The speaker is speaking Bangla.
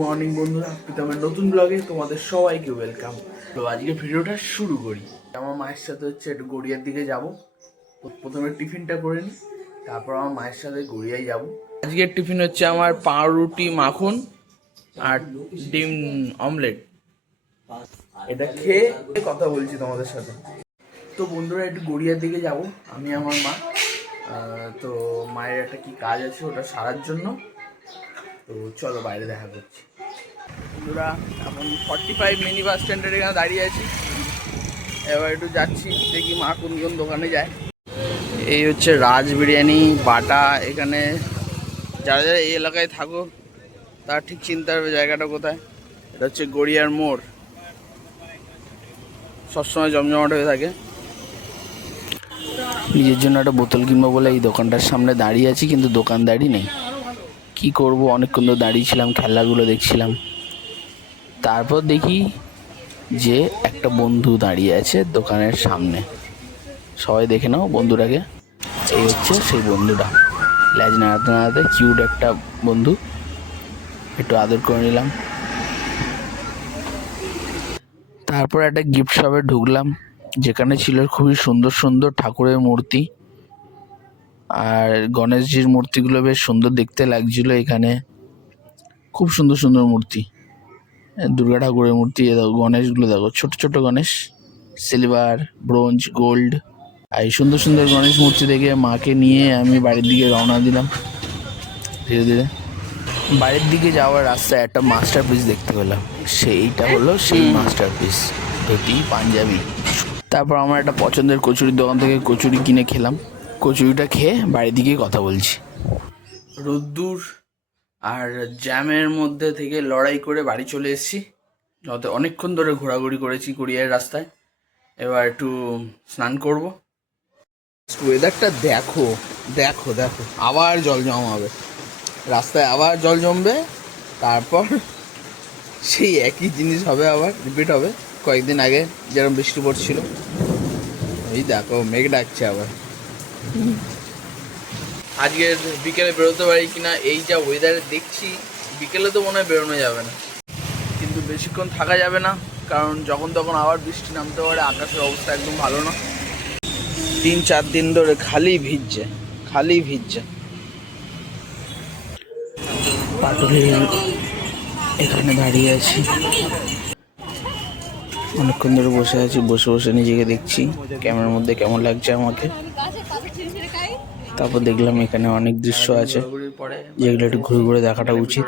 মর্নিং বন্ধুরা, প্রীতমের নতুন ব্লগে তোমাদের সবাইকে ওয়েলকাম। তো আজকে ভিডিওটা শুরু করি। আমার মায়ের সাথে একটু গড়িয়ার দিকে যাব। প্রথমে টিফিনটা করে নিই, তারপর আমার মায়ের সাথে গড়িয়ায় যাব। আজকের টিফিন হচ্ছে আমার পাউরুটি মাখন আর ডিম অমলেট। এটা খেয়ে কথা বলছি তোমাদের সাথে। তো বন্ধুরা, একটু গড়িয়ার দিকে যাব আমি আমার মা। তো মায়ের একটা কি কাজ আছে, ওটা সারার জন্য। তো চলো বাইরে দেখা করছি। বন্ধুরা, এখন 45 মিনি বাস স্ট্যান্ডের এখানে দাঁড়িয়ে আছি। এবার একটু যাচ্ছি, দেখি মা কোন কোন দোকানে যায়। এই হচ্ছে রাজ বিরিয়ানি বাটা। এখানে যারা যারা এই এলাকায় থাকো তারা ঠিক চিনতে পারবে জায়গাটা কোথায়। এটা হচ্ছে গড়িয়ার মোড়, সবসময় জমজমাট হয়ে থাকে। নিজের জন্য একটা বোতল কিনবো বলে এই দোকানটার সামনে দাঁড়িয়ে আছি, কিন্তু দোকানদারই নেই। কি করব, অনেকক্ষণ তো দাঁড়িয়েছিলাম, খেলাগুলো দেখছিলাম। তারপর দেখি যে একটা বন্ধু দাঁড়িয়ে আছে দোকানের সামনে। সবাই দেখে নাও বন্ধুটাকে। এই হচ্ছে সেই বন্ধুটা, ল্যাজ নাড়াতে নাড়াতে কিউট একটা বন্ধু। একটু আদর করে নিলাম। তারপর একটা গিফট শপে ঢুকলাম, যেখানে ছিল খুবই সুন্দর সুন্দর ঠাকুরের মূর্তি। আর গণেশজির মূর্তিগুলো বেশ সুন্দর দেখতে লাগছিল। এখানে খুব সুন্দর সুন্দর মূর্তি, দুর্গা ঠাকুরের মূর্তি। দেখো গণেশগুলো, দেখো ছোট ছোট গণেশ, সিলভার, ব্রোঞ্জ, গোল্ড। আর এই সুন্দর সুন্দর গণেশ মূর্তি দেখে মাকে নিয়ে আমি বাড়ির দিকে রওনা দিলাম। ধীরে ধীরে বাড়ির দিকে যাওয়ার রাস্তায় একটা মাস্টার পিস দেখতে পেলাম। সেইটা হলো সেই মাস্টার পিস, ধুতি পাঞ্জাবি। তারপর আমার একটা পছন্দের কচুরির দোকান থেকে কচুরি কিনে খেলাম। কচুরিটা খেয়ে বাড়ির দিকে কথা বলছি। রোদ্দুর আর জ্যামের মধ্যে থেকে লড়াই করে বাড়ি চলে এসেছি। যত অনেকক্ষণ ধরে ঘোরাঘুরি করেছি গড়িয়ার রাস্তায়। এবার একটু স্নান করব। ওয়েদারটা দেখো দেখো দেখো, আবার জল জমাবে রাস্তায়, আবার জল জমবে। তারপর সেই একই জিনিস হবে, আবার রিপিট হবে। কয়েকদিন আগে যেরকম বৃষ্টি পড়ছিল, এই দেখো মেঘ ডাকছে আবার। আজকের বিকেলে বেরোতে পারি কিনা, এই যা ওয়েদারে দেখছি বিকেলে তো মনে হয় বেরোনো যাবে না। কিন্তু বেশিক্ষণ থাকা যাবে না, কারণ যখন তখন আবার বৃষ্টি নামতে পারে। আকাশের অবস্থা একদম ভালো না। 3-4 দিন ধরে খালি ভিজছে, খালি ভিজছে। পাটুলির এখানে দাঁড়িয়ে আছি, অনেকক্ষণ ধরে বসে আছি। বসে বসে নিজেকে দেখছি ক্যামেরার মধ্যে কেমন লাগছে আমাকে। তারপর দেখলাম এখানে অনেক দৃশ্য আছে, যেগুলো একটু ঘুরে ঘুরে দেখাটা উচিত।